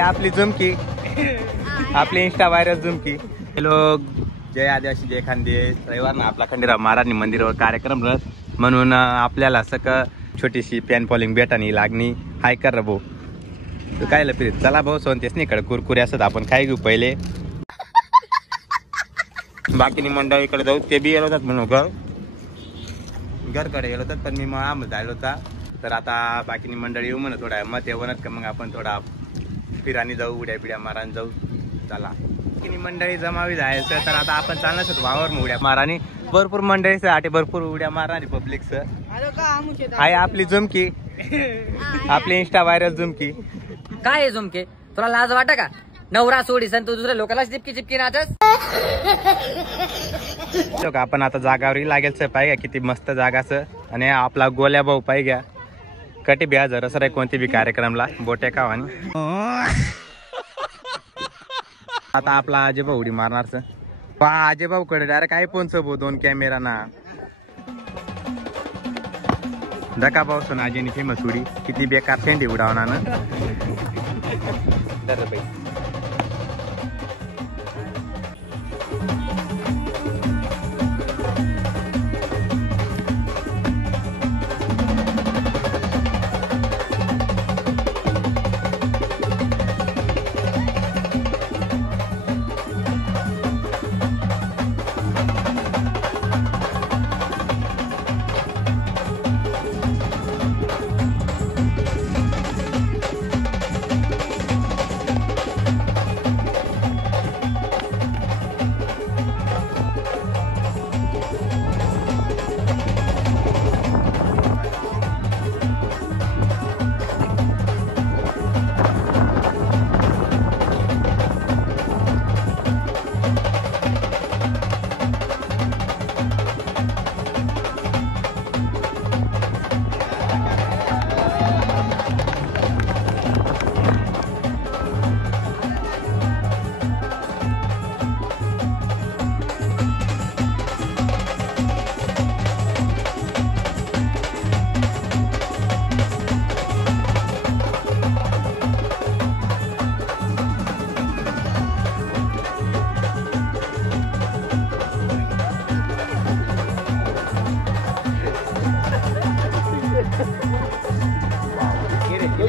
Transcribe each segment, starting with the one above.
आपली झुमकी आपली Insta viral झुमकी. लोक जय आदिवासी जय खानदेश. रविवार ना आपला खंडेराव महाराज मंदिरावर कार्यक्रम राहत म्हणून आपल्याला सक छोटीशी पॅन पॉलिंग बेटानी लागणी हाय कर भाऊ. तू काय लपित चला भाऊ सोनतेस नाही इकडे कुरकुरे असत आपण काय घेऊ पहिले. बाकीनी मंडळीकडे जाऊ ते बी येलो होतात म्हणून घरकडे गेलो होतात पण मी मग आम्ही जायलो होता. तर आता बाकीनी मंडळी येऊ म्हणत थोडा मत येवणत का मग आपण थोडा फिरानी जाऊ उड्या बिड्या मारायला जाऊ. चला बाकीनी मंडळी जमावी जायचं तर आता आपण चालणार वावर मग उड्या मारानी भरपूर मंडळीसाठी भरपूर उड्या मारणारी पब्लिकचं आहे. आपली झुमकी आपली इंस्टा व्हायरल झुमकी. काय आहे झुमके तुला लाज वाटत का? नवरा सोडीस आणि तू दुसऱ्या लोकांना चिपकी चिपकी नाचस. आपण आता जागावरही लागेल पाहिजे किती मस्त जागाच आणि आपला गोल्या भाऊ पाहिजे कटी ब्या जर सर कोणती बी कार्यक्रमला बोट्या कावानी. आता आपला अजय भाऊ उडी मारणार अजय भाऊ कडे डायरेक्ट आयफोनच भाऊ 2 कॅमेरा ना धक्का पावसून आजीनी फेमस उडी किती बेकार थंडी उडावणार ना.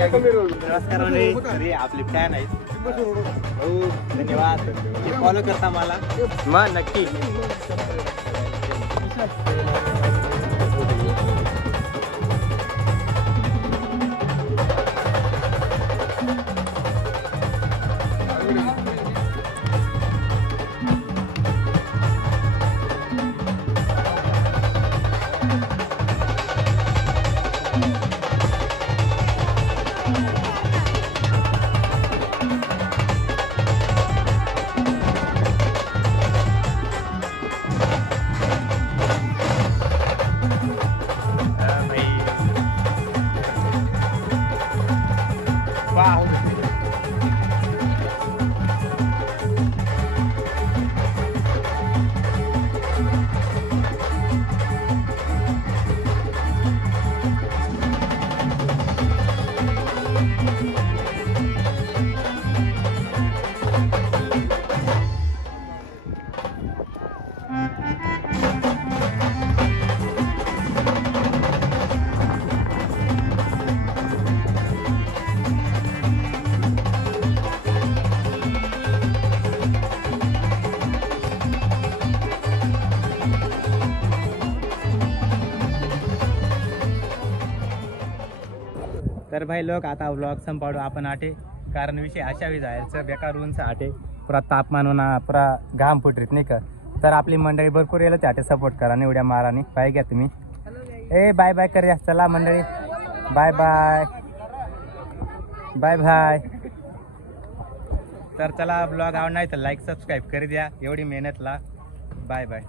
नमस्कार आपले फॅन आहेत. हो धन्यवाद फॉलो करता मला मग नक्की. तर भाई लोक आता व्लॉग संपाडू आपण आटे कारण विषय अशा जायचं बेकार उंच आटे पुरा तापमान होना पुरा घाम फुटरीत नाही का. तर आपली मंडळी भरपूर येईल त्याटे सपोर्ट करा आणि उड्या मारानी पाहिजे घ्या तुम्ही. ए बाय बाय कर चला मंडळी बाय बाय बाय बाय. तर चला ब्लॉग आवडला तर लाईक सबस्क्राईब कर द्या एवढी मेहनतला. Bye bye.